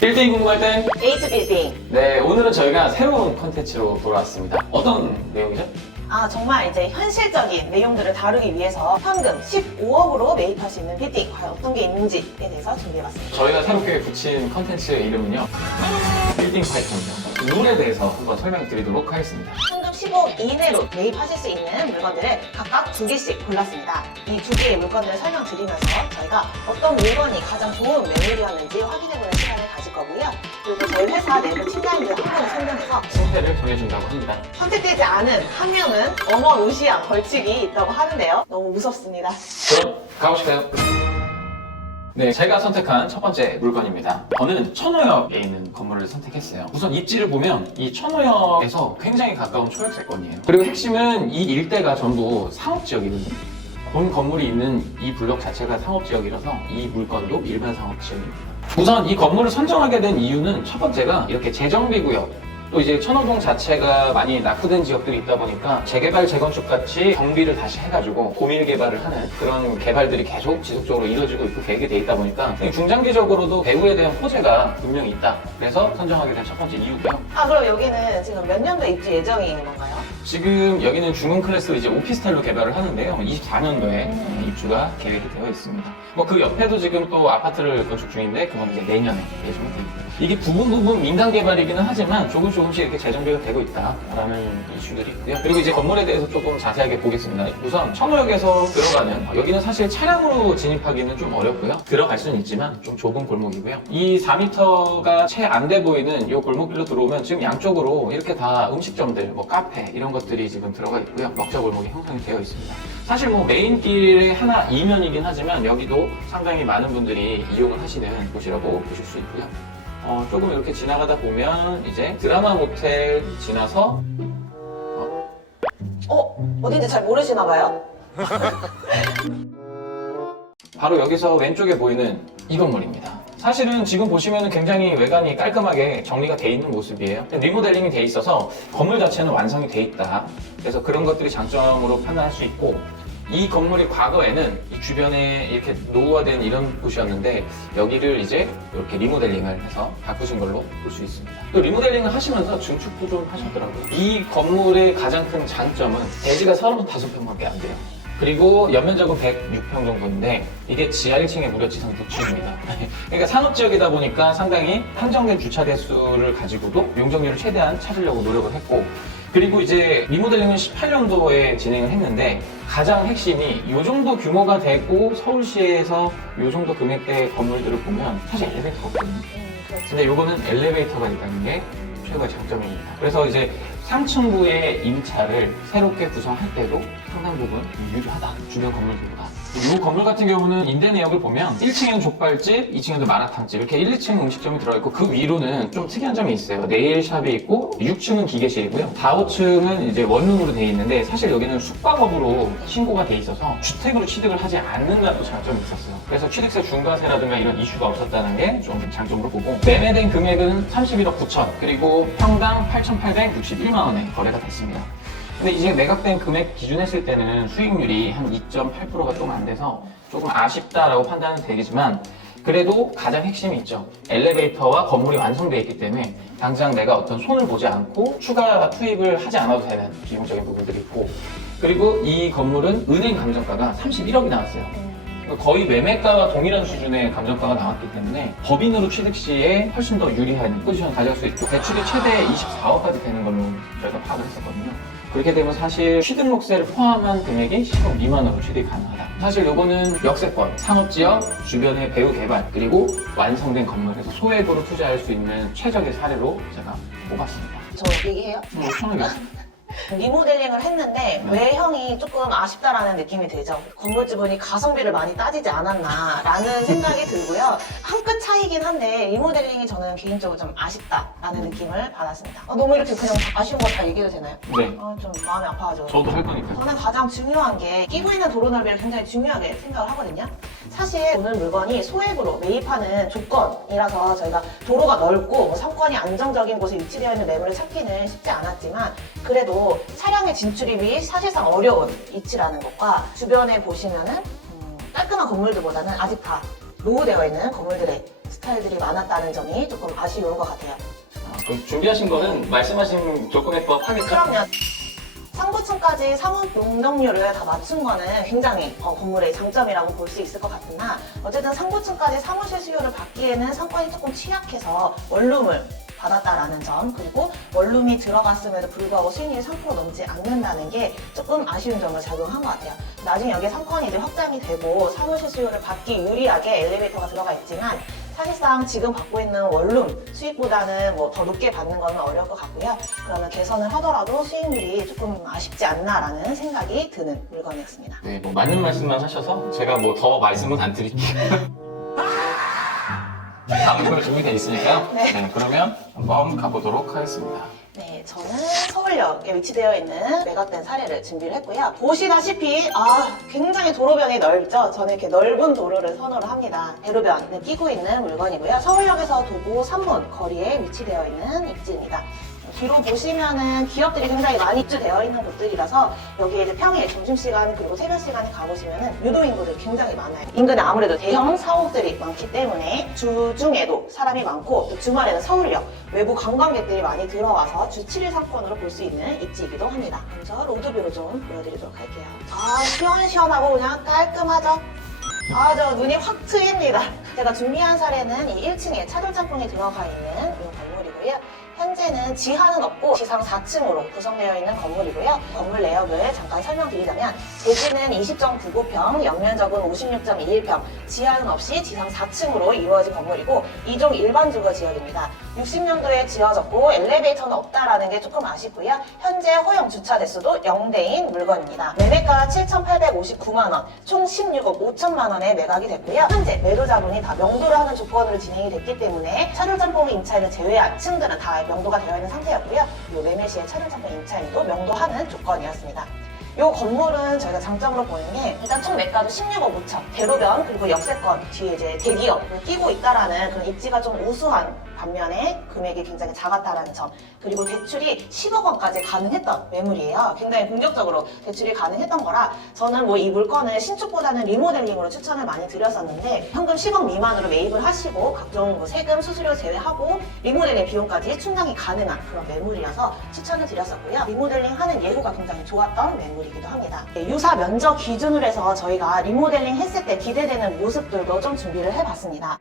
빌딩 궁금할 땐 H 빌딩. 네, 오늘은 저희가 새로운 컨텐츠로 돌아왔습니다. 어떤 내용이죠? 정말 이제 현실적인 내용들을 다루기 위해서 현금 15억으로 매입할 수 있는 빌딩 과연 어떤 게 있는지에 대해서 준비해봤습니다. 저희가 새롭게 붙인 컨텐츠의 이름은요, 빌딩 파이터입니다. 룰에 대해서 한번 설명드리도록 하겠습니다. 현금 15억 이내로 매입하실 수 있는 물건들을 각각 2개씩 골랐습니다. 이 2개의 물건들을 설명드리면서 저희가 어떤 물건이 가장 좋은 매물이었는지 확인해보는 시간을 가질 거고요. 그리고 저희 회사 내부 팀장님들 한 분을 선정해서 상태를 정해준다고 합니다. 선택되지 않은 한 명은 어마무시한 벌칙이 있다고 하는데요. 너무 무섭습니다. 그럼 가보실까요? 네, 제가 선택한 첫 번째 물건입니다. 저는 천호역에 있는 건물을 선택했어요. 우선 입지를 보면 이 천호역에서 굉장히 가까운 초역세권이에요. 그리고 핵심은 이 일대가 전부 상업지역이거든요. 본 건물이 있는 이 블록 자체가 상업지역이라서 이 물건도 일반 상업지역입니다. 우선 이 건물을 선정하게 된 이유는 첫 번째가 이렇게 재정비구역, 또 이제 천호동 자체가 많이 낙후된 지역들이 있다 보니까 재개발, 재건축 같이 정비를 다시 해가지고 고밀 개발을 하는 그런 개발들이 계속 지속적으로 이루어지고 있고 계획이 돼 있다 보니까 중장기적으로도 배후에 대한 호재가 분명히 있다. 그래서 선정하게 된 첫 번째 이유고요. 그럼 여기는 지금 몇 년도 입주 예정이 있는 건가요? 지금 여기는 중흥 클래스로 이제 오피스텔로 개발을 하는데요. 24년도에 입주가 계획이 되어 있습니다. 뭐 그 옆에도 지금 또 아파트를 건축 중인데 그건 이제 내년에 예정이 되어 있고요. 이게 부분 민간 개발이기는 하지만 조금씩 이렇게 재정비가 되고 있다라는 이슈들이 있고요. 그리고 이제 건물에 대해서 조금 자세하게 보겠습니다. 우선 천호역에서 들어가는, 여기는 사실 차량으로 진입하기는 좀 어렵고요. 들어갈 수는 있지만 좀 좁은 골목이고요. 이 4m가 채 안 돼 보이는 이 골목길로 들어오면 지금 양쪽으로 이렇게 다 음식점들, 뭐 카페 이런 것들이 지금 들어가 있고요. 먹자 골목이 형성이 되어 있습니다. 사실 뭐 메인길의 하나 이면이긴 하지만 여기도 상당히 많은 분들이 이용을 하시는 곳이라고 보실 수 있고요. 조금 이렇게 지나가다 보면 이제 드라마 모텔 지나서 어딘지 잘 모르시나 봐요? 바로 여기서 왼쪽에 보이는 이 건물입니다. 사실은 지금 보시면 굉장히 외관이 깔끔하게 정리가 돼 있는 모습이에요. 리모델링이 돼 있어서 건물 자체는 완성이 돼 있다. 그래서 그런 것들이 장점으로 판단할 수 있고, 이 건물이 과거에는 이 주변에 이렇게 노후화된 이런 곳이었는데 여기를 이제 이렇게 리모델링을 해서 바꾸신 걸로 볼 수 있습니다. 또 리모델링을 하시면서 증축도 좀 하셨더라고요. 이 건물의 가장 큰 장점은 대지가 35평밖에 안 돼요. 그리고 연면적은 106평 정도인데 이게 지하 1층에 무려 지상 6층입니다. 그러니까 상업지역이다 보니까 상당히 한정된 주차 대수를 가지고도 용적률을 최대한 찾으려고 노력을 했고, 그리고 이제 리모델링은 18년도에 진행을 했는데 가장 핵심이 이 정도 규모가 되고 서울시에서 이 정도 금액대 건물들을 보면 사실 엘리베이터가 없거든요. 근데 이거는 엘리베이터가 있다는 게 최고의 장점입니다. 그래서 이제 3층부의 임차를 새롭게 구성할 때도 상당 부분 유리하다. 주변 건물들보다. 이 건물 같은 경우는 임대 내역을 보면 1층에는 족발집, 2층에도 마라탕집 이렇게 1, 2층 음식점이 들어있고, 그 위로는 좀 특이한 점이 있어요. 네일샵이 있고 6층은 기계실이고요. 4, 5층은 이제 원룸으로 되어 있는데 사실 여기는 숙박업으로 신고가 돼 있어서 주택으로 취득을 하지 않는다는 장점이 있었어요. 그래서 취득세 중과세라든가 이런 이슈가 없었다는 게 좀 장점으로 보고, 매매된 금액은 31억 9천, 그리고 평당 8,861만 원에 거래가 됐습니다. 근데 이제 매각된 금액 기준했을 때는 수익률이 한 2.8%가 좀 안 돼서 조금 아쉽다라고 판단은 되겠지만, 그래도 가장 핵심이 있죠. 엘리베이터와 건물이 완성되어 있기 때문에 당장 내가 어떤 손을 보지 않고 추가 투입을 하지 않아도 되는 비용적인 부분들이 있고, 그리고 이 건물은 은행 감정가가 31억이 나왔어요. 거의 매매가와 동일한 수준의 감정가가 나왔기 때문에 법인으로 취득 시에 훨씬 더 유리한 포지션을 가져갈 수 있고, 대출이 최대 24억까지 되는 걸로 저희가 파악을 했었거든요. 그렇게 되면 사실 취득록세를 포함한 금액이 10억 미만으로 취득이 가능하다. 사실 요거는 역세권, 상업지역, 주변의 배후 개발, 그리고 완성된 건물에서 소액으로 투자할 수 있는 최적의 사례로 제가 뽑았습니다. 저 얘기해요? 편하게. 리모델링을 했는데 외형이 조금 아쉽다라는 느낌이 들죠. 건물주분이 가성비를 많이 따지지 않았나라는 생각이 들고요. 한 끗 차이긴 한데 리모델링이 저는 개인적으로 좀 아쉽다라는 느낌을 받았습니다. 너무 이렇게 그냥 아쉬운 거 다 얘기해도 되나요? 네. 좀 마음이 아파가지고. 저도 할 거니까요. 저는 가장 중요한 게 끼고 있는 도로 넓이를 굉장히 중요하게 생각을 하거든요. 사실 오늘 물건이 소액으로 매입하는 조건이라서 저희가 도로가 넓고 뭐 상권이 안정적인 곳에 위치되어 있는 매물을 찾기는 쉽지 않았지만, 그래도 차량의 진출입이 사실상 어려운 위치라는 것과 주변에 보시면은 깔끔한 건물들보다는 아직 다 노후되어 있는 건물들의 스타일들이 많았다는 점이 조금 아쉬운 것 같아요. 그럼 준비하신 거는 말씀하신 조건에 부합하겠죠? 그럼요. 상부층까지 상업 용적률을 다 맞춘 거는 굉장히 건물의 장점이라고 볼 수 있을 것 같으나 어쨌든 상부층까지 사무실 수요를 받기에는 상권이 조금 취약해서 원룸을 받았다라는 점, 그리고 원룸이 들어갔음에도 불구하고 수익률이 3% 넘지 않는다는 게 조금 아쉬운 점을 작용한 것 같아요. 나중에 여기에 상권이 이제 확장이 되고 사무실 수요를 받기 유리하게 엘리베이터가 들어가 있지만 사실상 지금 받고 있는 원룸 수익보다는 뭐 더 높게 받는 거는 어려울 것 같고요. 그러면 개선을 하더라도 수익률이 조금 아쉽지 않나라는 생각이 드는 물건이었습니다. 네, 뭐 맞는 말씀만 하셔서 제가 뭐 더 말씀은 안 드릴게요. 방금 준비되어 있으니까요. 네. 그러면 한번 가보도록 하겠습니다. 네, 저는 서울역에 위치되어 있는 매각된 사례를 준비를 했고요. 보시다시피 굉장히 도로변이 넓죠. 저는 이렇게 넓은 도로를 선호를 합니다. 대로변을 끼고 있는 물건이고요. 서울역에서 도보 3분 거리에 위치되어 있는 입지입니다. 뒤로 보시면은 기업들이 굉장히 많이 입주되어 있는 곳들이라서 여기에 이제 평일 점심시간 그리고 새벽시간에 가보시면은 유도 인구들이 굉장히 많아요. 인근에 아무래도 대형 사옥들이 많기 때문에 주중에도 사람이 많고 또 주말에는 서울역 외부 관광객들이 많이 들어와서 주 7일 상권으로 볼 수 있는 입지이기도 합니다. 먼저 로드뷰로 좀 보여드리도록 할게요. 시원시원하고 그냥 깔끔하죠? 저 눈이 확 트입니다. 제가 준비한 사례는 이 1층에 차돌짬뽕이 들어가 있는 이 건물이고요. 현재는 지하는 없고 지상 4층으로 구성되어 있는 건물이고요. 건물 내역을 잠깐 설명드리자면 대지는 20.99평, 연면적은 56.21평, 지하는 없이 지상 4층으로 이루어진 건물이고 2종 일반 주거 지역입니다. 60년도에 지어졌고 엘리베이터는 없다라는 게 조금 아쉽고요. 현재 허용 주차 대수도 0대인 물건입니다. 매매가 7,859만 원, 총 16억 5천만 원에 매각이 됐고요. 현재 매도자분이 다 명도를 하는 조건으로 진행이 됐기 때문에 차돌짬뽕 임차인을 제외한 층들은 다 명도가 되어 있는 상태였고요. 이 매매 시에 차돌짬뽕 임차인도 명도하는 조건이었습니다. 이 건물은 저희가 장점으로 보는 게 일단 총 매가도 16억 5천, 대로변 그리고 역세권 뒤에 이제 대기업을 끼고 있다라는 그런 입지가 좀 우수한 반면에 금액이 굉장히 작았다라는 점, 그리고 대출이 10억 원까지 가능했던 매물이에요. 굉장히 공격적으로 대출이 가능했던 거라 저는 뭐 이 물건을 신축보다는 리모델링으로 추천을 많이 드렸었는데 현금 10억 미만으로 매입을 하시고 각종 뭐 세금, 수수료 제외하고 리모델링 비용까지 충당이 가능한 그런 매물이라서 추천을 드렸었고요. 리모델링 하는 예후가 굉장히 좋았던 매물이기도 합니다. 유사 면적 기준으로 해서 저희가 리모델링 했을 때 기대되는 모습들도 좀 준비를 해봤습니다.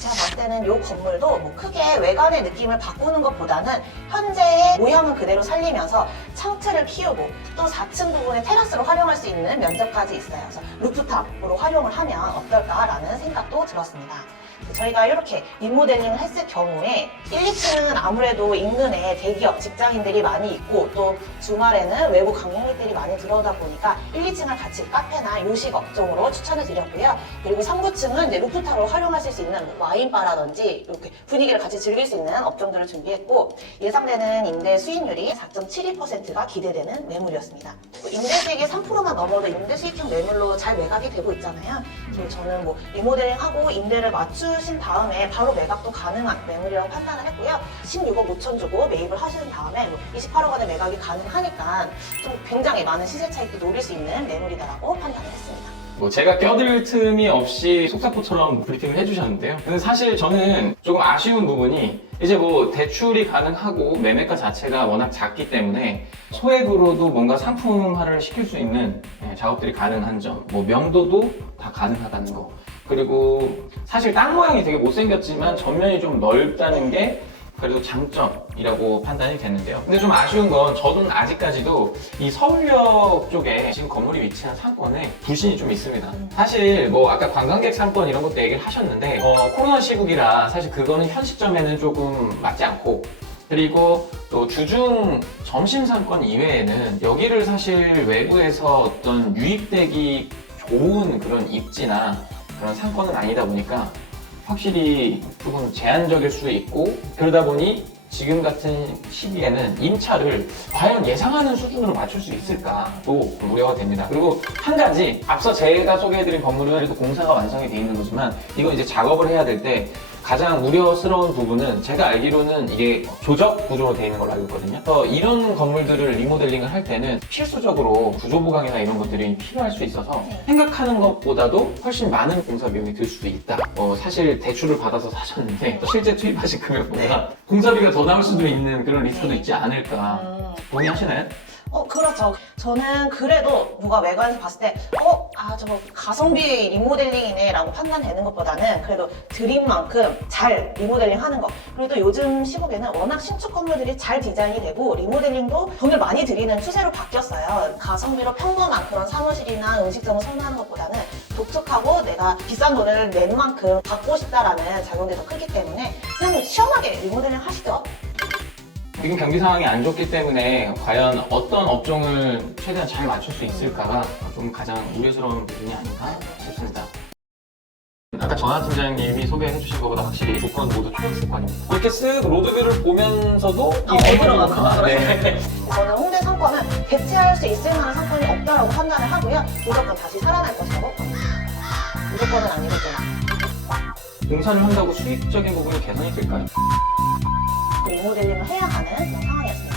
제가 봤을 때는 이 건물도 뭐 크게 외관의 느낌을 바꾸는 것보다는 현재의 모형은 그대로 살리면서 창틀을 키우고 또 4층 부분에 테라스로 활용할 수 있는 면적까지 있어요. 그래서 루프탑으로 활용을 하면 어떨까라는 생각도 들었습니다. 저희가 이렇게 리모델링을 했을 경우에 1, 2층은 아무래도 인근에 대기업 직장인들이 많이 있고 또 주말에는 외부 관광객들이 많이 들어오다 보니까 1, 2층을 같이 카페나 요식 업종으로 추천을 드렸고요. 그리고 3, 9층은 이제 루프탑으로 활용하실 수 있는 와인바라든지 이렇게 분위기를 같이 즐길 수 있는 업종들을 준비했고 예상되는 임대 수익률이 4.72%가 기대되는 매물이었습니다. 임대 수익이 3%만 넘어도 임대 수익형 매물로 잘 매각이 되고 있잖아요. 그래서 저는 뭐 리모델링하고 임대를 맞추신 다음에 바로 매각도 가능한 매물이라고 판단을 했고요. 16억 5천 주고 매입을 하신 다음에 28억 원에 매각이 가능하니까 좀 굉장히 많은 시세 차익도 노릴 수 있는 매물이다라고 판단을 했습니다. 뭐 제가 껴들 틈이 없이 속사포처럼 브리핑을 해주셨는데요. 근데 사실 저는 조금 아쉬운 부분이 이제 뭐 대출이 가능하고 매매가 자체가 워낙 작기 때문에 소액으로도 뭔가 상품화를 시킬 수 있는 작업들이 가능한 점, 뭐 명도도 다 가능하다는 거. 그리고 사실 땅 모양이 되게 못생겼지만 전면이 좀 넓다는 게 그래도 장점이라고 판단이 됐는데요. 근데 좀 아쉬운 건 저는 아직까지도 이 서울역 쪽에 지금 건물이 위치한 상권에 불신이 좀 있습니다. 사실 뭐 아까 관광객 상권 이런 것도 얘기를 하셨는데 코로나 시국이라 사실 그거는 현 시점에는 조금 맞지 않고 그리고 또 주중 점심 상권 이외에는 여기를 사실 외부에서 어떤 유입되기 좋은 그런 입지나 그런 상권은 아니다 보니까 확실히 조금 제한적일 수 있고 그러다 보니 지금 같은 시기에는 임차를 과연 예상하는 수준으로 맞출 수 있을까 또 우려가 됩니다. 그리고 한 가지 앞서 제가 소개해드린 건물은 그래도 공사가 완성이 돼 있는 거지만 이거 이제 작업을 해야 될 때 가장 우려스러운 부분은 제가 알기로는 이게 조적 구조로 되어 있는 걸로 알고 있거든요. 그래서 이런 건물들을 리모델링을 할 때는 필수적으로 구조 보강이나 이런 것들이 필요할 수 있어서 생각하는 것보다도 훨씬 많은 공사 비용이 들 수도 있다. 사실 대출을 받아서 사셨는데 실제 투입하신 금액보다 공사비가 더 나올 수도 있는 그런 리스크도 있지 않을까. 동의하시나요? 그렇죠. 저는 그래도 누가 외관에서 봤을 때, 저거 가성비 리모델링이네 라고 판단되는 것보다는 그래도 드린 만큼 잘 리모델링 하는 거. 그리고 또 요즘 시국에는 워낙 신축 건물들이 잘 디자인이 되고 리모델링도 돈을 많이 들이는 추세로 바뀌었어요. 가성비로 평범한 그런 사무실이나 음식점을 선호하는 것보다는 독특하고 내가 비싼 돈을 낸 만큼 받고 싶다라는 작용이 더 크기 때문에 그냥 시원하게 리모델링 하시죠. 지금 경기 상황이 안 좋기 때문에 과연 어떤 업종을 최대한 잘 맞출 수 있을까가 좀 가장 우려스러운 부분이 아닌가 싶습니다. 아까 전하 팀장님이 소개해 주신 것보다 확실히 조건 모두 초특관입니다. 이렇게 쓱 로드뷰를 보면서도 어디로 가나? 네. 저는 홍대 상권은 대체할 수 있을 만한 상권이 없다라고 판단을 하고요. 무조건 다시 살아날 것이라고 무조건은 아니겠지만 공사를 한다고 수익적인 부분이 개선이 될까요? 리모델링을 해야 하는 그런 상황이었습니다.